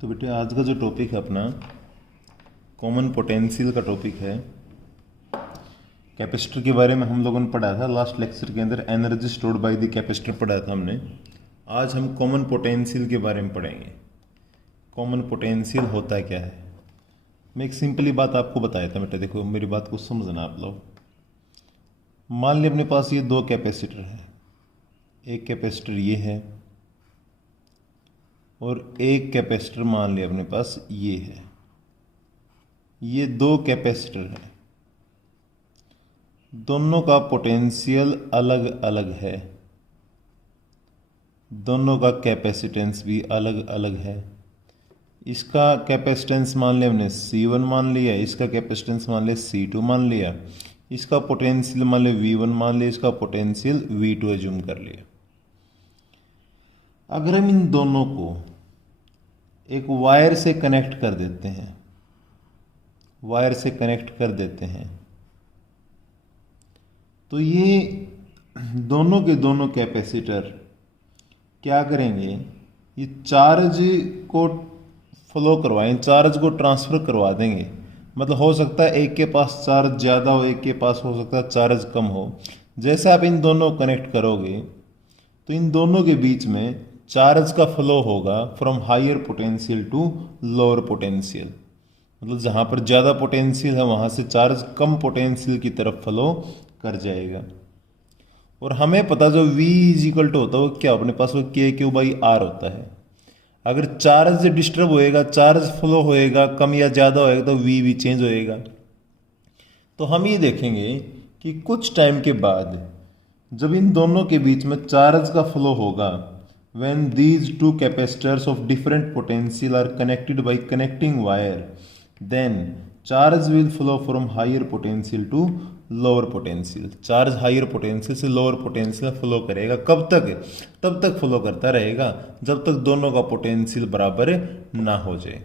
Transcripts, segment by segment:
तो बेटे आज का जो टॉपिक है अपना कॉमन पोटेंशियल का टॉपिक है। कैपेसिटर के बारे में हम लोगों ने पढ़ा था लास्ट लेक्चर के अंदर, energy stored by the capacitor पढ़ा था हमने। आज हम कॉमन पोटेंशियल के बारे में पढ़ेंगे। कॉमन पोटेंशियल होता क्या है, मैं एक सिंपली बात आपको बताया था बेटा। देखो मेरी बात को समझना आप लोग। मान लिया अपने पास ये दो कैपेसिटर है, एक कैपेसिटर ये है और एक कैपेसिटर मान लिया अपने पास ये है। ये दो कैपेसिटर है, दोनों का पोटेंशियल अलग अलग है, दोनों का कैपेसिटेंस भी अलग अलग है। इसका कैपेसिटेंस मान लिया हमने C1 मान लिया, इसका कैपेसिटेंस मान लिया C2 मान लिया, इसका पोटेंशियल मान लिया V1 मान लिया, इसका पोटेंशियल V2 एज्यूम कर लिया। अगर हम इन दोनों को एक वायर से कनेक्ट कर देते हैं, वायर से कनेक्ट कर देते हैं, तो ये दोनों के दोनों कैपेसिटर क्या करेंगे, ये चार्ज को फ्लो करवाएं, चार्ज को ट्रांसफर करवा देंगे। मतलब हो सकता है एक के पास चार्ज ज़्यादा हो, एक के पास हो सकता है चार्ज कम हो। जैसे आप इन दोनों कनेक्ट करोगे तो इन दोनों के बीच में चार्ज का फ्लो होगा from higher potential to lower potential. मतलब जहाँ पर ज़्यादा पोटेंशियल है वहाँ से चार्ज कम पोटेंशियल की तरफ फ्लो कर जाएगा। और हमें पता जो V इजिकल टू होता है वो क्या, अपने पास वो K/Q/R होता है। अगर चार्ज डिस्टर्ब होएगा, चार्ज फ्लो होएगा, कम या ज़्यादा होएगा तो V भी चेंज होएगा। तो हम ये देखेंगे कि कुछ टाइम के बाद जब इन दोनों के बीच में चार्ज का फ्लो होगा, when these two capacitors of different potential are connected by connecting wire, then charge will flow from higher potential to lower potential। Charge higher potential से लोअर पोटेंशियल फ्लो करेगा। कब तक? तब तक फ्लो करता रहेगा जब तक दोनों का पोटेंशियल बराबर ना हो जाए।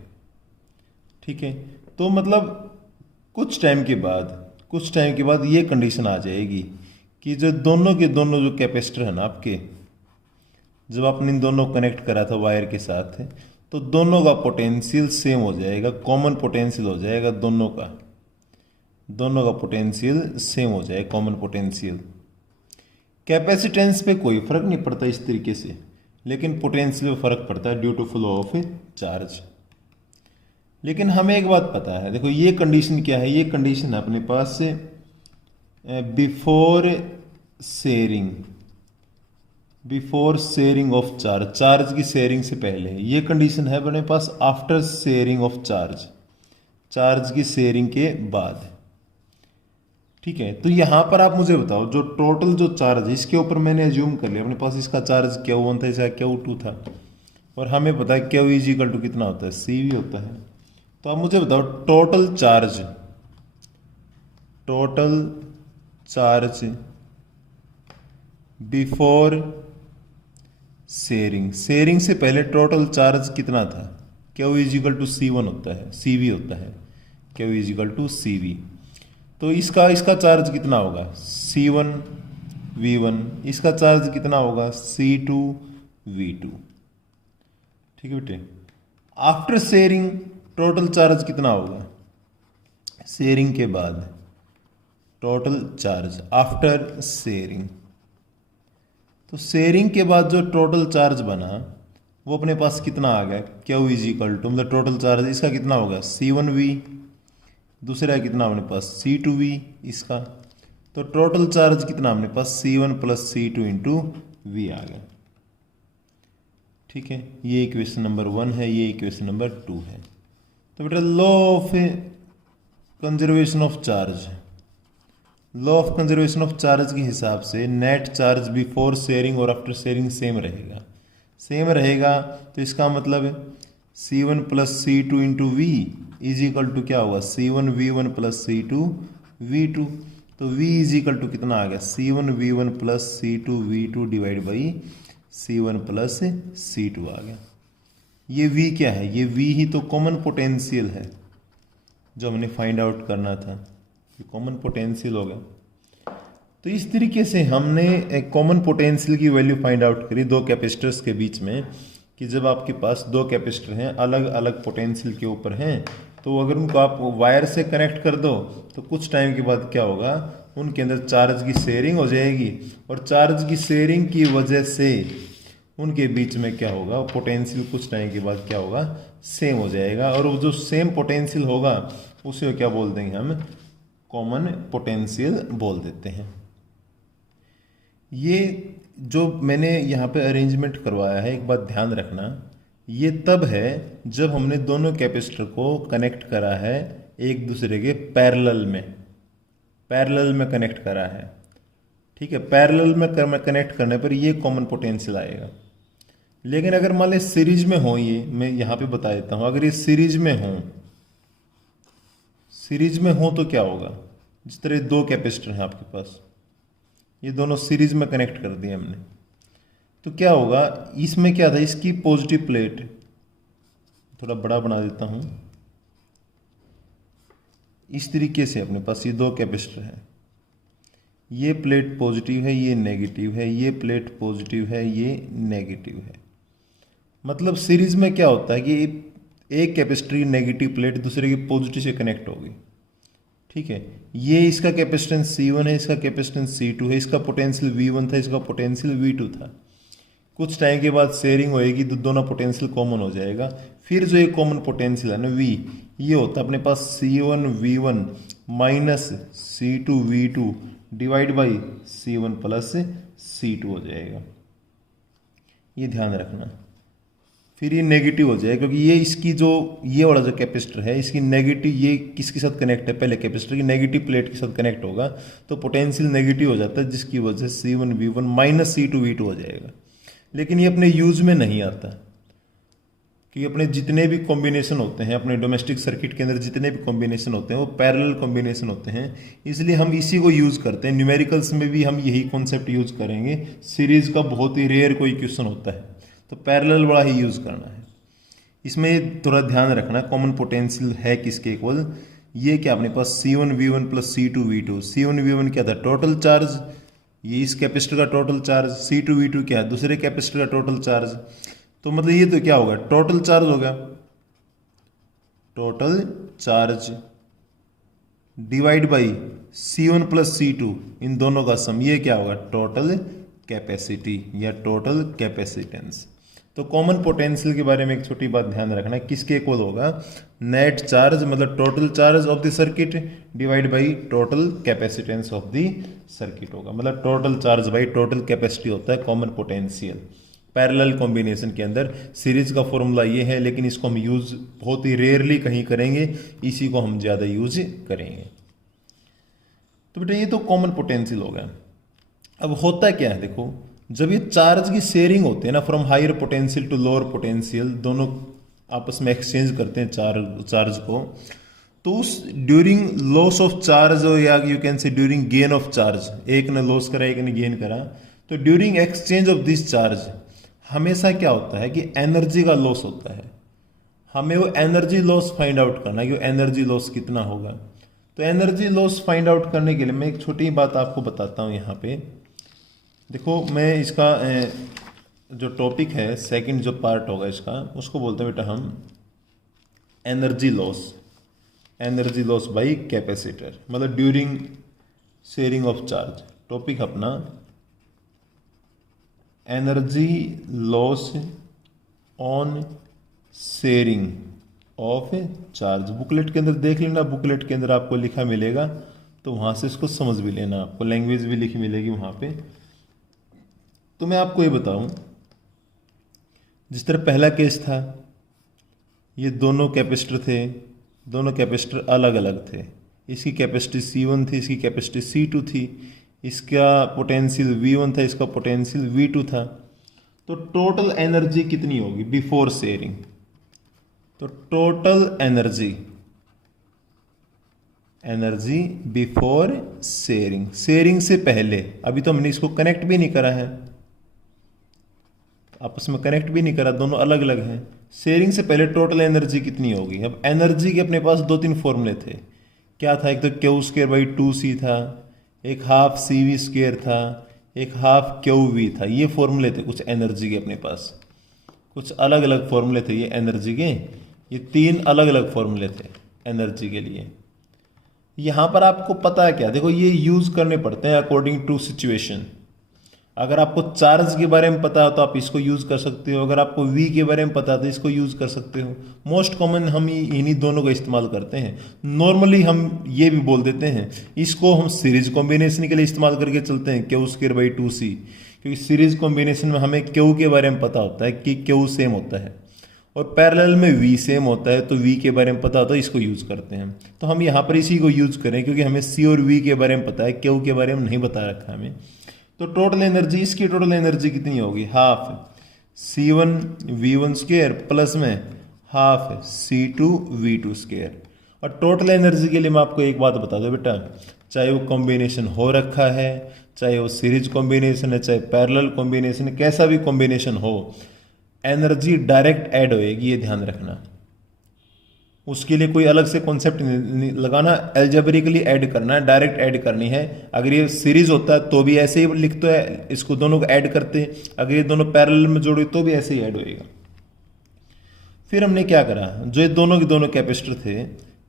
ठीक है, तो मतलब कुछ टाइम के बाद ये कंडीशन आ जाएगी कि जो दोनों के दोनों जो कैपेसिटर है ना आपके, जब आपने इन दोनों कनेक्ट करा था वायर के साथ, तो दोनों का पोटेंशियल सेम हो जाएगा, कॉमन पोटेंशियल हो जाएगा। दोनों का पोटेंशियल सेम हो जाएगा, कॉमन पोटेंशियल। कैपेसिटेंस पे कोई फर्क नहीं पड़ता इस तरीके से, लेकिन पोटेंशियल में फर्क पड़ता है due to flow of charge. लेकिन हमें एक बात पता है, देखो ये कंडीशन क्या है, ये कंडीशन है अपने पास before sharing of charge, charge की शेयरिंग से पहले। ये कंडीशन है अपने पास after sharing of charge, charge की शेयरिंग के बाद। ठीक है, तो यहां पर आप मुझे बताओ जो टोटल जो चार्ज, इसके ऊपर मैंने एज्यूम कर लिया अपने पास इसका चार्ज Q1 था, इसका Q2 था, और हमें पता है Q इजिकल टू कितना होता है, CV होता है। तो आप मुझे बताओ टोटल चार्ज बिफोर शेयरिंग से पहले टोटल चार्ज कितना था, Q इजिकल टू C1 होता है, CV होता है, Q इजिकल टू CV। तो इसका चार्ज कितना होगा, C1 V1, इसका चार्ज कितना होगा, C2 V2। ठीक है बेटे, आफ्टर शेयरिंग टोटल चार्ज कितना होगा, शेयरिंग के बाद टोटल चार्ज आफ्टर शेयरिंग। तो शेयरिंग के बाद जो टोटल चार्ज बना वो अपने पास कितना आ गया, Q इजिकल टू, मतलब टोटल चार्ज इसका कितना होगा, C1V, दूसरा कितना अपने पास C2V इसका। तो टोटल चार्ज कितना अपने पास C1 plus C2 into V आ गया। ठीक है, ये इक्वेशन नंबर 1 है, ये इक्वेशन नंबर 2 है। तो बेटा law of conservation of charge, law of conservation of charge के हिसाब से नेट चार्ज बिफोर शेयरिंग और आफ्टर शेयरिंग सेम रहेगा। तो इसका मतलब C1 plus C2 into V is equal to क्या होगा, C1 V1 plus C2 V2। तो V इज इक्वल टू कितना आ गया, C1 V1 plus C2 V2 divide by C1 plus C2 आ गया। ये V क्या है, ये V ही तो कॉमन पोटेंशियल है जो हमने फाइंड आउट करना था, ये कॉमन पोटेंशियल हो गया। तो इस तरीके से हमने एक कॉमन पोटेंशियल की वैल्यू फाइंड आउट करी दो कैपेसिटर्स के बीच में कि जब आपके पास दो कैपेसिटर हैं अलग अलग पोटेंशियल के ऊपर हैं, तो अगर उनको आप वायर से कनेक्ट कर दो तो कुछ टाइम के बाद क्या होगा, उनके अंदर चार्ज की शेयरिंग हो जाएगी, और चार्ज की शेयरिंग की वजह से उनके बीच में क्या होगा, पोटेंशियल कुछ टाइम के बाद क्या होगा, सेम हो जाएगा। और वो जो सेम पोटेंशियल होगा उसे क्या बोल देंगे हम, कॉमन पोटेंशियल बोल देते हैं। ये जो मैंने यहाँ पे अरेंजमेंट करवाया है, एक बात ध्यान रखना, ये तब है जब हमने दोनों कैपेसिटर को कनेक्ट करा है एक दूसरे के पैरेलल में कनेक्ट करा है। ठीक है, पैरेलल में कनेक्ट करने पर ये कॉमन पोटेंशियल आएगा। लेकिन अगर मान ली सीरीज में हो, ये मैं यहाँ पे बता देता हूँ, अगर ये सीरीज में हो तो क्या होगा, जिस तरह दो कैपेसिटर हैं आपके पास, ये दोनों सीरीज में कनेक्ट कर दिए हमने, तो क्या होगा, इसमें क्या था, इसकी पॉजिटिव प्लेट, थोड़ा बड़ा बना देता हूं, इस तरीके से अपने पास ये दो कैपेसिटर है, ये प्लेट पॉजिटिव है, ये नेगेटिव है, ये प्लेट पॉजिटिव है, ये नेगेटिव है। मतलब सीरीज में क्या होता है कि एक कैपेसिटर की नेगेटिव प्लेट दूसरे की पॉजिटिव से कनेक्ट होगी। ठीक है, ये इसका कैपेसिटेंस C1 है, इसका कैपेसिटेंस C2 है, इसका पोटेंशियल V1 था, इसका पोटेंशियल V2 था। कुछ टाइम के बाद शेयरिंग होएगी तो दोनों पोटेंशियल कॉमन हो जाएगा। फिर जो एक कॉमन पोटेंशियल है ना V, ये होता है अपने पास C1 V1 minus C2 V2 divide by C1 plus C2 हो जाएगा, ये ध्यान रखना। फिर ये नेगेटिव हो जाएगा क्योंकि ये इसकी जो ये वाला जो कैपेसिटर है इसकी नेगेटिव, ये किसके साथ कनेक्ट है, पहले कैपेसिटर की नेगेटिव प्लेट के साथ कनेक्ट होगा तो पोटेंशियल नेगेटिव हो जाता है, जिसकी वजह से C1 V1 minus C2 V2 हो जाएगा। लेकिन ये अपने यूज में नहीं आता, कि अपने जितने भी कॉम्बिनेशन होते हैं अपने डोमेस्टिक सर्किट के अंदर, जितने भी कॉम्बिनेशन होते हैं वो पैरेलल कॉम्बिनेशन होते हैं, इसलिए हम इसी को यूज करते हैं। न्यूमेरिकल्स में भी हम यही कॉन्सेप्ट यूज करेंगे। सीरीज का बहुत ही रेयर कोई क्वेश्चन होता है तो पैरेलल वाला ही यूज करना है। इसमें थोड़ा ध्यान रखना, कॉमन पोटेंशियल है किसके इक्वल, ये क्या अपने पास C1 V1 plus C2 V2। C1 V1 क्या था, टोटल चार्ज, ये इस कैपेसिटर का टोटल चार्ज, C2 V2 क्या है, दूसरे कैपेसिटर का टोटल चार्ज। तो मतलब ये तो क्या होगा, टोटल चार्ज होगा, total charge divide by C1 plus C2, इन दोनों का सम, ये क्या होगा, टोटल कैपेसिटी या टोटल कैपेसिटेंस। तो कॉमन पोटेंशियल के बारे में एक छोटी बात ध्यान रखना, किसके इक्वल होगा, नेट चार्ज मतलब total charge of the circuit divide by total capacitance of the circuit होगा। मतलब total charge by total capacity होता है कॉमन पोटेंशियल। पैरेलल कॉम्बिनेशन के अंदर सीरीज का फॉर्मूला ये है, लेकिन इसको हम यूज बहुत ही रेयरली कहीं करेंगे, इसी को हम ज़्यादा यूज करेंगे। तो बेटा ये तो कॉमन पोटेंशियल हो गया। अब होता क्या है, देखो जब ये चार्ज की शेयरिंग होती है ना, from higher potential to lower potential, दोनों आपस में एक्सचेंज करते हैं चार्ज को, तो उस ड्यूरिंग लॉस ऑफ चार्ज या you can say during gain of charge, एक ने लॉस करा एक ने गेन करा, तो during exchange of this charge हमेशा क्या होता है कि एनर्जी का लॉस होता है। हमें वो एनर्जी लॉस फाइंड आउट करना है कि वो एनर्जी लॉस कितना होगा। तो एनर्जी लॉस फाइंड आउट करने के लिए मैं एक छोटी बात आपको बताता हूँ यहाँ पे। देखो मैं इसका जो टॉपिक है, सेकंड जो पार्ट होगा इसका, उसको बोलते हैं बेटा हम एनर्जी लॉस बाय कैपेसिटर, मतलब during sharing of charge. Topic अपना energy loss on sharing of charge. Booklet के अंदर देख लेना, बुकलेट के अंदर आपको लिखा मिलेगा, तो वहाँ से इसको समझ भी लेना, आपको लैंग्वेज भी लिखी मिलेगी वहाँ पे। तो मैं आपको ये बताऊं, जिस तरह पहला केस था, ये दोनों कैपेसिटर थे, दोनों कैपेसिटर अलग अलग थे, इसकी कैपेसिटी C1 थी, इसकी कैपेसिटी C2 थी, इसका पोटेंशियल V1 था, इसका पोटेंशियल V2 था। तो टोटल एनर्जी कितनी होगी बिफोर शेयरिंग, तो total energy before sharing, sharing से पहले, अभी तो हमने इसको कनेक्ट भी नहीं करा है, आपस में कनेक्ट भी नहीं करा, दोनों अलग अलग हैं। शेयरिंग से पहले टोटल एनर्जी कितनी होगी। अब एनर्जी के अपने पास दो तीन फॉर्मूले थे, क्या था, एक तो Q2/2C था, एक हाफ CV² था, एक हाफ QV था, ये फॉर्मूले थे कुछ एनर्जी के अपने पास। कुछ अलग अलग फॉर्मूले थे ये एनर्जी के, ये 3 अलग अलग फॉर्मूले थे एनर्जी के लिए। यहाँ पर आपको पता है क्या, देखो ये यूज़ करने पड़ते हैं अकॉर्डिंग टू सिचुएशन। अगर आपको चार्ज के बारे में पता हो तो आप इसको यूज़ कर सकते हो, अगर आपको वी के बारे में पता है तो इसको यूज़ कर सकते हो। मोस्ट कॉमन हम इन्हीं दोनों का इस्तेमाल करते हैं। नॉर्मली हम ये भी बोल देते हैं, इसको हम सीरीज कॉम्बिनेशन के लिए इस्तेमाल करके चलते हैं Q2/2C, क्योंकि सीरीज कॉम्बिनेशन में हमें Q के बारे में पता होता है कि Q सेम होता है, और पैरेलल में V सेम होता है तो V के बारे में पता होता है, इसको यूज़ करते हैं। तो हम यहाँ पर इसी को यूज़ करें क्योंकि हमें C और V के बारे में पता है, Q के बारे में नहीं बता रखा हमें। तो टोटल एनर्जी, इसकी टोटल एनर्जी कितनी होगी, हाफ C1V1² प्लस में हाफ C2V2²। और टोटल एनर्जी के लिए मैं आपको एक बात बता दूं बेटा, चाहे वो कॉम्बिनेशन हो रखा है, चाहे वो सीरीज कॉम्बिनेशन है, चाहे पैरेलल कॉम्बिनेशन है, कैसा भी कॉम्बिनेशन हो, एनर्जी डायरेक्ट ऐड होएगी, ये ध्यान रखना। उसके लिए कोई अलग से कॉन्सेप्ट नहीं लगाना, एल्जेब्रिकली ऐड करना है, डायरेक्ट ऐड करनी है। अगर ये सीरीज होता है तो भी ऐसे ही लिखते हैं, इसको दोनों को ऐड करते हैं। अगर ये दोनों पैरेलल में जोड़े तो भी ऐसे ही ऐड होएगा। फिर हमने क्या करा, जो ये दोनों के दोनों कैपेसिटर थे,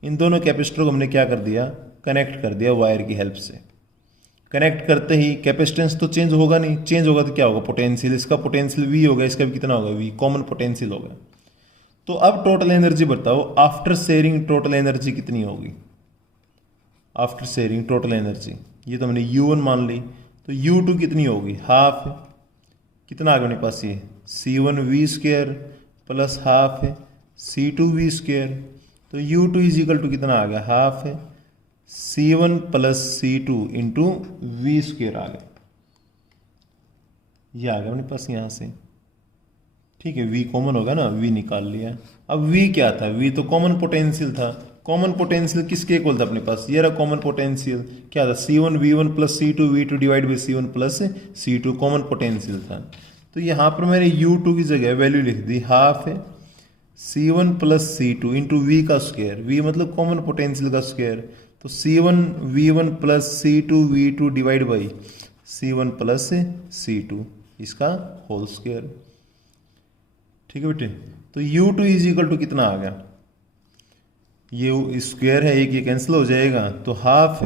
इन दोनों कैपेसिटर को हमने क्या कर दिया, कनेक्ट कर दिया वायर की हेल्प से। कनेक्ट करते ही कैपेसिटेंस तो चेंज होगा नहीं, चेंज होगा तो क्या होगा, पोटेंशियल। इसका पोटेंशियल V होगा, इसका भी कितना होगा, V, कॉमन पोटेंशियल होगा। तो अब टोटल एनर्जी बताओ, आफ्टर शेयरिंग टोटल एनर्जी कितनी होगी। आफ्टर शेयरिंग टोटल एनर्जी, ये तो हमने U1 मान ली, तो U2 कितनी होगी, हाफ, कितना आ गया अपने पास, ये C1V² प्लस हाफ C2V²। तो U2 इज इक्वल टू कितना आ गया, half C1 plus C2 into V² आ गया, ये आ गया अपने पास यहाँ से। ठीक है, V कॉमन होगा ना, V निकाल लिया। अब V क्या था, V तो कॉमन पोटेंशियल था। कॉमन पोटेंशियल किसके इक्वल था अपने पास, ये रहा कॉमन पोटेंशियल, क्या था, C1V1 plus C2V2 divide by C1 plus C2, common potential था। तो यहाँ पर मैंने U2 की जगह वैल्यू लिख दी, half C1 plus C2 into V का स्क्वायर, V मतलब कॉमन पोटेंशियल का स्क्वायर, तो C1V1 plus C2V2 divide by C1 plus C2, इसका होल स्क्वायर। ठीक है बेटे, तो U2 इज इक्वल टू कितना आ गया, ये स्क्वायर है, एक ये कैंसिल हो जाएगा, तो हाफ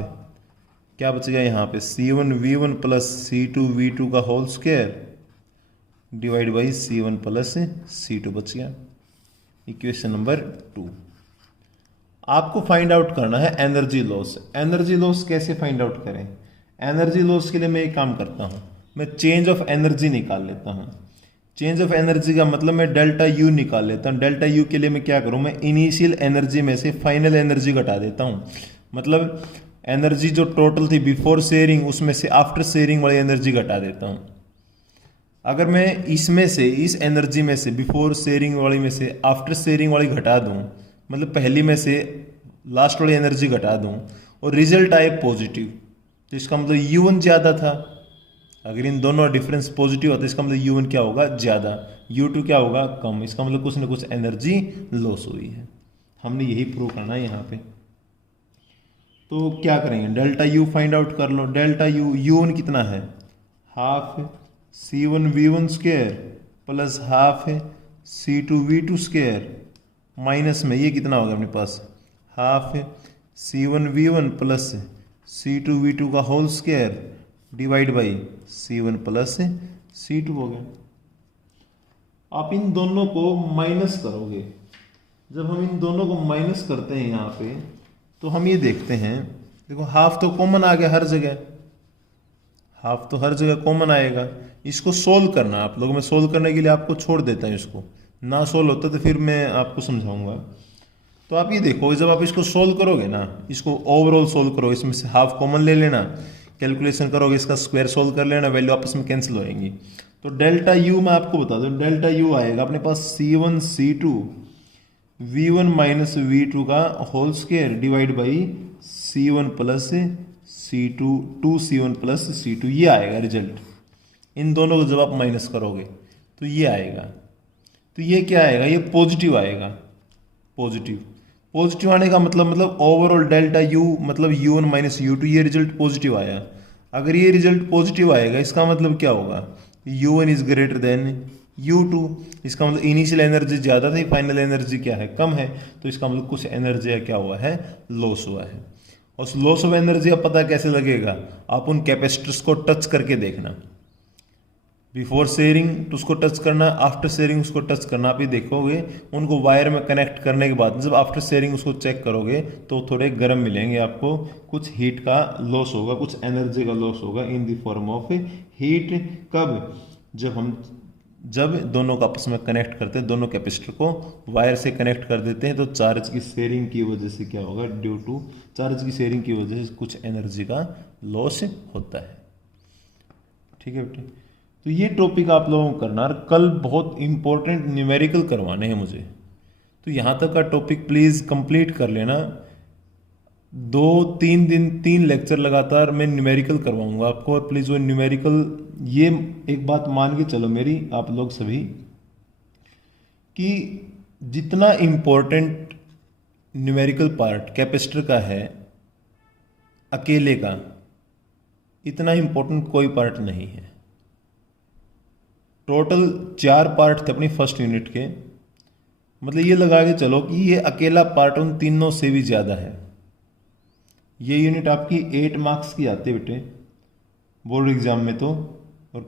क्या बच गया यहाँ पे, C1V1 प्लस C2V2 का whole square divide by C1 plus C2 बच गया। Equation number 2। आपको फाइंड आउट करना है एनर्जी लॉस। एनर्जी लॉस कैसे फाइंड आउट करें, एनर्जी लॉस के लिए मैं एक काम करता हूँ, मैं चेंज ऑफ एनर्जी निकाल लेता हूँ। चेंज ऑफ एनर्जी का मतलब मैं डेल्टा U निकाल लेता हूँ। डेल्टा U के लिए मैं क्या करूँ, मैं इनिशियल एनर्जी में से फाइनल एनर्जी घटा देता हूँ। मतलब एनर्जी जो टोटल थी बिफोर शेयरिंग, उसमें से आफ्टर शेयरिंग वाली एनर्जी घटा देता हूँ। अगर मैं इसमें से, इस एनर्जी में से, बिफोर शेयरिंग वाली में से आफ्टर शेयरिंग वाली घटा दूँ, मतलब पहली में से लास्ट वाली एनर्जी घटा दूँ और रिजल्ट आए पॉजिटिव, तो इसका मतलब U1 ज़्यादा था। अगर इन दोनों डिफरेंस पॉजिटिव होता है, इसका मतलब U1 क्या होगा, ज़्यादा, U2 क्या होगा, कम। इसका मतलब कुछ ना कुछ एनर्जी लॉस हुई है। हमने यही प्रूव करना है यहाँ पे। तो क्या करेंगे, डेल्टा U फाइंड आउट कर लो। डेल्टा U1 कितना है, half C1V1² plus half C2V2² minus में ये कितना होगा अपने पास, हाफ C1V1 प्लस C2V2 का whole square divide by C1 plus C2 हो गया। आप इन दोनों को माइनस करोगे, जब हम इन दोनों को माइनस करते हैं यहाँ पे, तो हम ये देखते हैं, देखो हाफ तो कॉमन आ गया हर जगह, हाफ तो हर जगह कॉमन आएगा। इसको सोल्व करना आप लोगों, मैं सोल्व करने के लिए आपको छोड़ देता हूँ, इसको ना सोल्व होता तो फिर मैं आपको समझाऊंगा। तो आप ये देखो, जब आप इसको सोल्व करोगे ना, इसको ओवरऑल सोल्व करो, इसमें से हाफ कॉमन ले लेना, कैलकुलेशन करोगे, इसका स्क्वायर सोल्व कर लेना, वैल्यू आपस में कैंसिल होएंगी। तो डेल्टा U मैं आपको बता दूं, डेल्टा U आएगा अपने पास C1 C2 V1 minus V2 का whole square divide by C1 plus C2 2C1 plus C2, ये आएगा रिजल्ट। इन दोनों को जब आप माइनस करोगे तो ये आएगा, तो ये क्या आएगा, ये पॉजिटिव आएगा। पॉजिटिव आने का मतलब ओवरऑल डेल्टा U मतलब U1 माइनस U2, ये रिजल्ट पॉजिटिव आया। अगर ये रिजल्ट पॉजिटिव आएगा, इसका मतलब क्या होगा, U1 is greater than U2, इसका मतलब इनिशियल एनर्जी ज़्यादा थी, फाइनल एनर्जी क्या है, कम है, तो इसका मतलब कुछ एनर्जी क्या हुआ है, लॉस हुआ है। और उस लॉस ऑफ एनर्जी अब पता कैसे लगेगा, आप उन कैपेसिटर्स को टच करके देखना, बिफोर शेयरिंग तो उसको टच करना, आफ्टर शेयरिंग उसको टच करना। आप ये देखोगे उनको वायर में कनेक्ट करने के बाद जब आफ्टर शेयरिंग उसको चेक करोगे तो थोड़े गर्म मिलेंगे आपको, कुछ हीट का लॉस होगा, कुछ एनर्जी का लॉस होगा in the form of heat. कब, जब दोनों को आपस में कनेक्ट करते हैं, दोनों कैपेसिटर को वायर से कनेक्ट कर देते हैं, तो चार्ज की शेयरिंग की वजह से क्या होगा, ड्यू टू चार्ज की शेयरिंग की वजह से कुछ एनर्जी का लॉस होता है। ठीक है बेटे, तो ये टॉपिक आप लोगों को करना, और कल बहुत इंपॉर्टेंट न्यूमेरिकल करवाने हैं मुझे, तो यहाँ तक का टॉपिक प्लीज़ कंप्लीट कर लेना। 2-3 दिन 3 लेक्चर लगातार मैं न्यूमेरिकल करवाऊंगा आपको, और प्लीज़ वो न्यूमेरिकल, ये एक बात मान के चलो मेरी आप लोग सभी, कि जितना इम्पोर्टेंट न्यूमेरिकल पार्ट कैपेसिटर का है अकेले का, इतना इम्पोर्टेंट कोई पार्ट नहीं है। टोटल 4 पार्ट थे अपनी फर्स्ट यूनिट के, मतलब ये लगा के चलो कि ये अकेला पार्ट उन तीनों से भी ज़्यादा है। ये यूनिट आपकी 8 मार्क्स की आती है बेटे बोर्ड एग्जाम में, तो और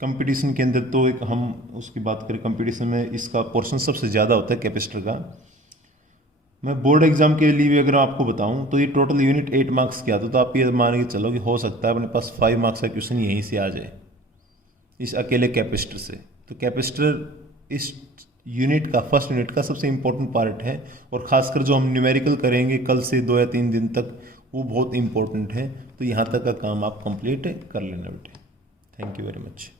कंपटीशन के अंदर तो एक हम उसकी बात करें, कंपटीशन में इसका पोर्शन सबसे ज़्यादा होता है कैपेसिटर का। मैं बोर्ड एग्जाम के लिए भी अगर आपको बताऊं तो ये टोटल यूनिट 8 मार्क्स की आता है, तो आप ये मान के चलो कि हो सकता है अपने पास 5 मार्क्स का क्वेश्चन यहीं से आ जाए इस अकेले कैपेसिटर से। तो कैपेसिटर इस यूनिट का, फर्स्ट यूनिट का सबसे इंपॉर्टेंट पार्ट है, और खासकर जो हम न्यूमेरिकल करेंगे कल से 2 या 3 दिन तक, वो बहुत इंपॉर्टेंट है। तो यहाँ तक का काम आप कंप्लीट कर लेना बेटे। Thank you very much.